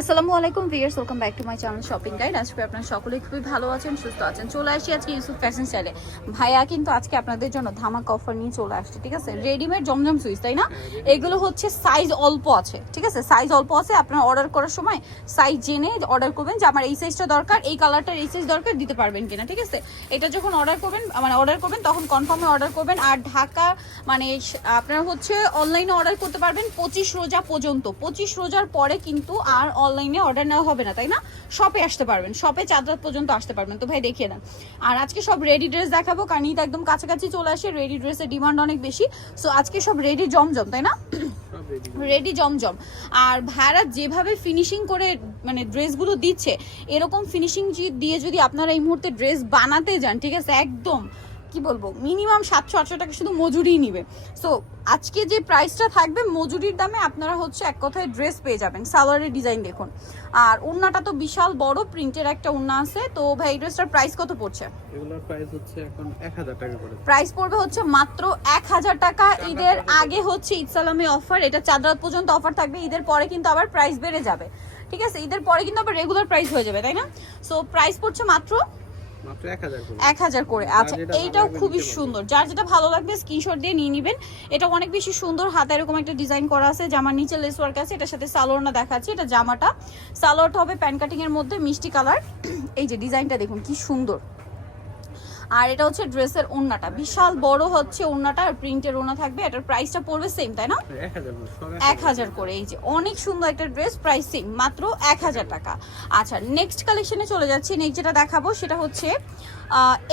আসসালামু আলাইকুম viewers, welcome back to my channel shopping guide. আজকে আপনারা সকলেই খুবই ভালো আছেন, সুস্থ আছেন। চলে আসি আজকে ইউসুফ ফ্যাশন স্টাইলে। ভাইয়া কিন্তু আজকে আপনাদের জন্য ধামাকা অফার নিয়ে চলে আসছে, ঠিক আছে? রেডিমেড জমজম সুইচ, তাই না? এগুলো হচ্ছে সাইজ অল্প আছে, ঠিক আছে? সাইজ অল্প আছে, আপনারা অর্ডার করার সময় সাইজ জেনে অর্ডার করবেন যে আমার এই সাইজটা দরকার, এই কালারটার এই সাইজ দরকার, দিতে পারবেন কিনা, ঠিক আছে? এটা যখন অর্ডার করবেন তখন কনফার্মে অর্ডার করবেন। আর ঢাকা মানে আপনারা হচ্ছে অনলাইনে অর্ডার করতে পারবেন 25 রোজা পর্যন্ত। 25 রোজার পরে কিন্তু আর অনলাইনে অর্ডার নেওয়া হবে না, তাই না? শপে আসতে পারবেন, শপে 4 রাত পর্যন্ত আসতে পারবেন। তো ভাই দেখিয়ে দেন। আর আজকে সব রেডি ড্রেস দেখাবো, কারণ ঈদ একদম কাছাকাছি চলে আসে, রেডি ড্রেসের ডিমান্ড অনেক বেশি। সো আজকে সব রেডি জমজম, তাই না? রেডি জমজম। আর ভাড়া যেভাবে ফিনিশিং করে মানে ড্রেসগুলো দিচ্ছে, এরকম ফিনিশিং দিয়ে যদি আপনারা এই মুহূর্তে ড্রেস বানাতে যান, ঠিক আছে, একদম কি বলবো, মিনিমাম 700-800 টাকা শুধু মজুরিই নিবে। সো আজকে যে প্রাইসটা থাকবে মজুরির দামে আপনারা হচ্ছে এক কথায় ড্রেস পেয়ে যাবেন। সালোয়ারের ডিজাইন দেখুন, আর ওড়নাটা তো বিশাল বড় প্রিন্টের একটা ওড়না আছে। তো ভাই এই ড্রেসটার প্রাইস কত পড়ছে? এগুলোর প্রাইস হচ্ছে এখন 1000 টাকা করে। প্রাইস পড়বে হচ্ছে মাত্র 1000 টাকা। ঈদের আগে হচ্ছে ঈদ সালামি অফার, এটা 4 রাত পর্যন্ত অফার থাকবে। ঈদের পরে কিন্তু আবার প্রাইস বেড়ে যাবে, ঠিক আছে? ঈদের পরে কিন্তু আবার রেগুলার প্রাইস হয়ে যাবে, তাই না? সো প্রাইস পড়ছে মাত্র 1000 করে। আচ্ছা, এইটাও খুবই সুন্দর, যার যেটা ভালো লাগবে স্ক্রিনশট দিয়ে নিয়ে নেবেন। এটা অনেক বেশি সুন্দর, হাতে এরকম একটা ডিজাইন করা আছে, জামার নিচে লেস ওয়ার্ক আছে, এটার সাথে সালোয়ারটা দেখাচ্ছি। এটা জামাটা, সালোয়ারটা হবে প্যান কাটিং এর মধ্যে মিষ্টি কালার। এই যে ডিজাইনটা দেখুন কি সুন্দর। আর এটা হচ্ছে ড্রেসের ওড়নাটা, বিশাল বড় হচ্ছে ওড়নাটা, আর প্রিন্টের ওড়না থাকবে। এটার প্রাইসটা পড়বে সেম, তাই না? 1000 করে। এই যে অনেক সুন্দর একটা ড্রেস, প্রাইস সেম, মাত্র 1000 টাকা। আচ্ছা, নেক্সট কালেকশনে চলে যাচ্ছি। নেক্সট যেটা দেখাবো সেটা হচ্ছে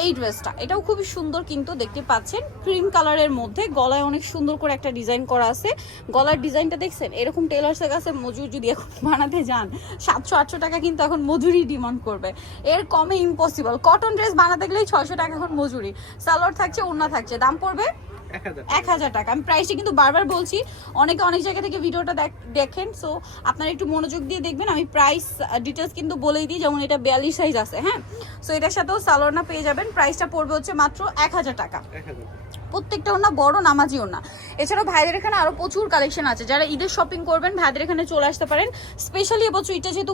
এই ড্রেসটা। এটাও খুবই সুন্দর, কিন্তু দেখতে পাচ্ছেন ক্রিম কালারের মধ্যে, গলায় অনেক সুন্দর করে একটা ডিজাইন করা আছে। গলার ডিজাইনটা দেখছেন? এরকম টেলার্সের কাছে মজুর যদি এখন বানাতে যান 700-800 টাকা কিন্তু এখন মজুরি ডিমান্ড করবে, এর কমে ইম্পসিবল। কটন ড্রেস বানাতে গেলেই 600 টাকা এখন মজুরি। সালোয়ার থাকছে, ওড়না থাকছে, দাম পড়বে 1000 টাকা। আমি প্রাইসটা কিন্তু বারবার বলছি, অনেকে অনেক জায়গা থেকে ভিডিওটা দেখেন, সো আপনারা একটু মনোযোগ দিয়ে দেখবেন। আমি প্রাইস ডিটেলস কিন্তু বলেই দিই, যেমন এটা 42 সাইজ আছে, হ্যাঁ। সো এটার সাথেও সালোয়ারটা পেয়ে যাবেন। প্রাইসটা পড়বে হচ্ছে মাত্র 1000 টাকা। প্রত্যেকটা ওনা বড় নামাজি ওনা। এছাড়াও ভাইদের এখানে আরো প্রচুর কালেকশন আছে, যারা ঈদের শপিং করবেন ভাইদের এখানে চলে আসতে পারেন। স্পেশালি এবছর এটা যেহেতু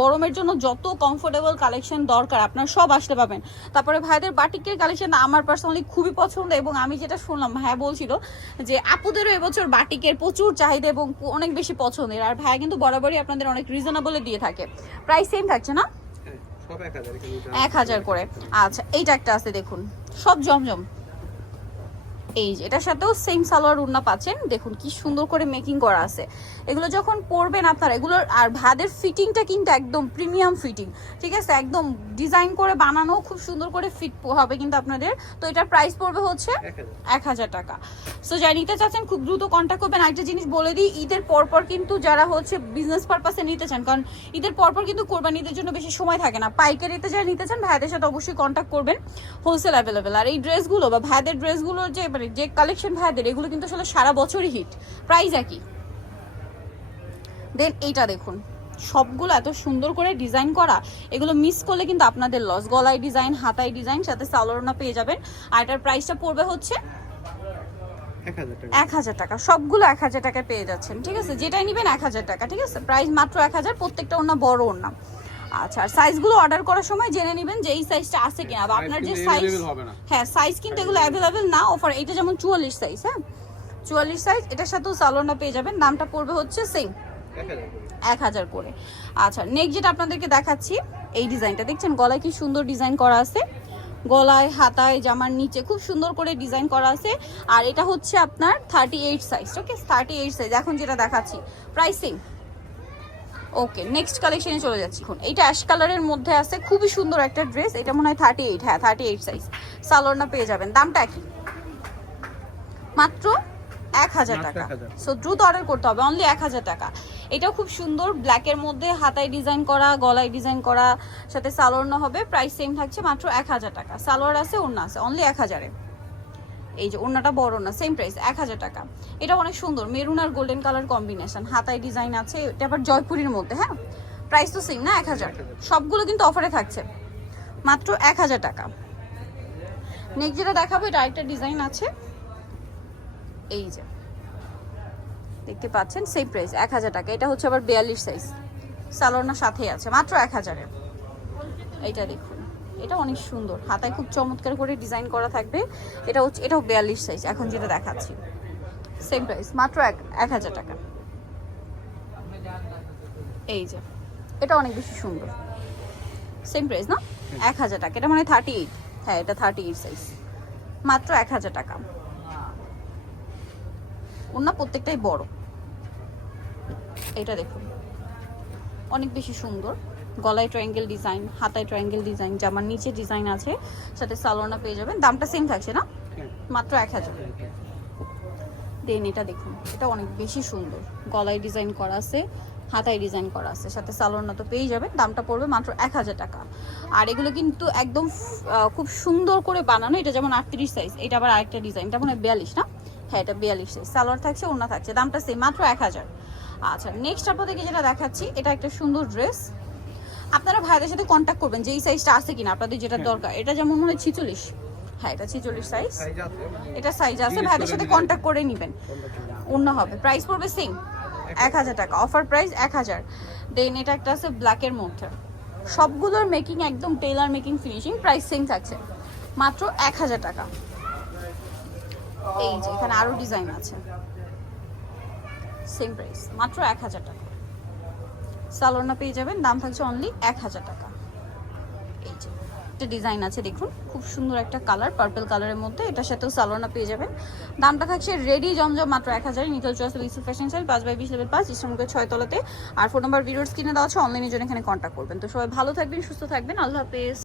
গরমের জন্য যত কমফোর্টেবল কালেকশন দরকার আপনারা সব আসতে পাবেন। তারপরে ভাইদের বাটিকের কালেকশন আমার পার্সোনালি খুবই পছন্দ, এবং আমি যেটা শুনলাম ভাইয়া বলছিল যে আপুদেরও এবছর বাটিকের প্রচুর চাহিদা এবং অনেক বেশি পছন্দের। আর ভাইয়া কিন্তু বরাবরই আপনাদের অনেক রিজনেবলে দিয়ে থাকে। প্রাইস সেম থাকছে না? 1000 করে। আচ্ছা, এইটা একটা আছে দেখুন, সব জমজম। এই যে এটার সাথেও সেম সালোয়ার ওড়না পাচ্ছেন, দেখুন কি সুন্দর করে মেকিং করা আছে। এগুলো যখন পরবেন আপনারা, এগুলোর আর ভাদের ফিটিংটা কিন্তু একদম প্রিমিয়াম ফিটিং, ঠিক আছে? একদম ডিজাইন করে বানানো, খুব সুন্দর করে ফিট হবে কিন্তু আপনাদের। তো এটার প্রাইস পড়বে হচ্ছে 1000 টাকা। সো যারা নিতে চাচ্ছেন খুব দ্রুত কন্ট্যাক্ট করবেন। আরেকটা জিনিস বলে দিই, ঈদের পরপর কিন্তু যারা হচ্ছে বিজনেস পারপাসে নিতে চান, কারণ ঈদের পরপর কিন্তু কোরবানিদের জন্য বেশি সময় থাকে না, পাইকারিতে যারা নিতে চান ভাইদের সাথে অবশ্যই কন্ট্যাক্ট করবেন, হোলসেল অ্যাভেলেবেল। আর এই ড্রেসগুলো বা ভাইদের ড্রেসগুলোর যে কালেকশন ভাইদের, এগুলো কিন্তু আসলে সারা বছরই হিট, প্রাইস একই। দেন এইটা দেখুন, সবগুলো এত সুন্দর করে ডিজাইন করা, এগুলো মিস করলে কিন্তু আপনাদের লস। গলায় ডিজাইন, হাতায় ডিজাইন, সাথে সালোয়ারটা পেয়ে যাবেন। আর এটার প্রাইসটা পড়বে হচ্ছে 1000 টাকা। সবগুলো 1000 টাকায় পেয়ে যাচ্ছেন, ঠিক আছে? যেটাই নেবেন 1000 টাকা, ঠিক আছে? প্রাইস মাত্র 1000, প্রত্যেকটা ওড়না বড় ওড়না। আচ্ছা, আর সাইজগুলো অর্ডার করার সময় জেনে নেবেন যে এই সাইজটা আছে কিনা, বা আপনার যে সাইজ, হ্যাঁ সাইজ কিন্তু এগুলো অ্যাভেলেবেল না অফার। এটা যেমন 44 সাইজ, হ্যাঁ 44 সাইজ, এটার সাথেও সালোয়ারটা পেয়ে যাবেন। দামটা পড়বে হচ্ছে সেম 1000 করে। আচ্ছা, নেক্সট যেটা আপনাদেরকে দেখাচ্ছি, এই ডিজাইনটা দেখছেন, গলায় কি সুন্দর ডিজাইন করা আছে, গলায় হাতায় জামার নিচে খুব সুন্দর করে ডিজাইন করা আছে। আর এটা হচ্ছে আপনার 38 সাইজ, ওকে 38 সাইজ। এখন যেটা দেখাচ্ছি প্রাইস সেম। ওকে, নেক্সট কালেকশনে চলে যাচ্ছি। এখন এইটা অ্যাশ কালারের মধ্যে আছে, খুবই সুন্দর একটা ড্রেস। এটা মনে হয় 38, হ্যাঁ 38 সাইজ। সালোয়ারটা পেয়ে যাবেন, দামটা একই, মাত্র 1000 টাকা। সো দ্রুত অর্ডার করতে হবে, অনলি 1000 টাকা। এটাও খুব সুন্দর, ব্ল্যাকের মধ্যে হাতায় ডিজাইন করা, গলায় ডিজাইন করা, সাথে সালোয়ার হবে। প্রাইস সেম থাকছে, মাত্র 1000 টাকা। সালোয়ার আছে, ওড়না আছে, অনলি 1000-এ। এই যে ওড়নাটা বড় না, সেম প্রাইস 1000 টাকা। এটা অনেক সুন্দর, মেরুন আর গোল্ডেন কালার কম্বিনেশন, হাতায় ডিজাইন আছে। এটা আবার জয়পুরীর মধ্যে, হ্যাঁ প্রাইস তো সেম না, 1000। সবগুলো কিন্তু অফারে থাকছে, মাত্র 1000 টাকা। নেক্সট যেটা দেখাবো, এটা আরেকটা ডিজাইন আছে, এই যে দেখতে পাচ্ছেন, সেম প্রাইস 1000 টাকা। এটা হচ্ছে আবার 42 সাইজ, সালোয়ার সাথেই আছে, মাত্র 1000-এ। এইটা দেখুন, এটা অনেক সুন্দর, হাতায় খুব চমৎকার করে ডিজাইন করা থাকবে। এটা হচ্ছে, এটাও 42 সাইজ, এখন যেটা দেখাচ্ছি সেম প্রাইস, মাত্র 1000 টাকা। এই যে এটা অনেক বেশি সুন্দর, সেম প্রাইস না, 1000 টাকা। এটা মানে 38, হ্যাঁ এটা 38 সাইজ, মাত্র 1000 টাকা। ওনা প্রত্যেকটাই বড়। এটা দেখুন অনেক বেশি সুন্দর, গলায় ট্রায়াঙ্গেল ডিজাইন, হাতায় ট্রায়াঙ্গেল ডিজাইন, জামার নিচে ডিজাইন আছে, সাথে সালোয়ারটা পেয়ে যাবেন। দামটা সেম থাকছে না, মাত্র 1000। দেন এটা দেখুন, এটা অনেক বেশি সুন্দর, গলায় ডিজাইন করা আছে, হাতায় ডিজাইন করা আছে, সাথে সালোয়ারটা তো পেয়ে যাবেন। দামটা পড়বে মাত্র 1000 টাকা। আর এগুলো কিন্তু একদম খুব সুন্দর করে বানানো। এটা যেমন 38 সাইজ, এটা আবার আরেকটা ডিজাইন, এটা মনে হয় 42 না, হ্যাঁ এটা 42 সাইজ, সালোয়ার থাকছে, ওড়না থাকছে, দামটা সেম, মাত্র 1000। আচ্ছা নেক্সট আপনাদেরকে যেটা দেখাচ্ছি, এটা একটা সুন্দর ড্রেস। আপনারা ভাইদের সাথে কন্ট্যাক্ট করবেন যে এই সাইজটা আছে কিনা আপনাদের যেটা দরকার। এটা যেমন মনে হয় 46, হ্যাঁ এটা 46 সাইজ, এটা সাইজ আছে, ভাইদের সাথে কন্ট্যাক্ট করে নেবেন, অন্য হবে। প্রাইস পড়বে সেম 1000 টাকা, অফার প্রাইস 1000। দেন এটা একটা আছে ব্ল্যাকের মধ্যে, সবগুলোর মেকিং একদম Taylor making finishing, price same থাকছে, মাত্র 1000 টাকা। এই যে এখানে আরো ডিজাইন আছে, সেম প্রাইস, মাত্র 1000 টাকা। সালোয়ারটা পেয়ে যাবেন, দাম থাকছে অনলি 1000 টাকা। এই যে একটা ডিজাইন আছে দেখুন, খুব সুন্দর একটা কালার, পার্পল কালারের মধ্যে, এটার সাথেও সালোয়ারটা পেয়ে যাবেন। দামটা থাকছে রেডি জমজম মাত্র 1000। নিটল চয়েস বিসি ফ্যাশন স্টাইল 5/20 লেভেল 5 ইস্টার্নকে 6 তলাতে। আর ফোন নাম্বার ভিডিওর স্ক্রিনে দেওয়া আছে, অনলাইনে জন্য এখানে কন্ট্যাক্ট করবেন। তো সবাই ভালো থাকবেন, সুস্থ থাকবেন, আল্লাহ হাফেজ।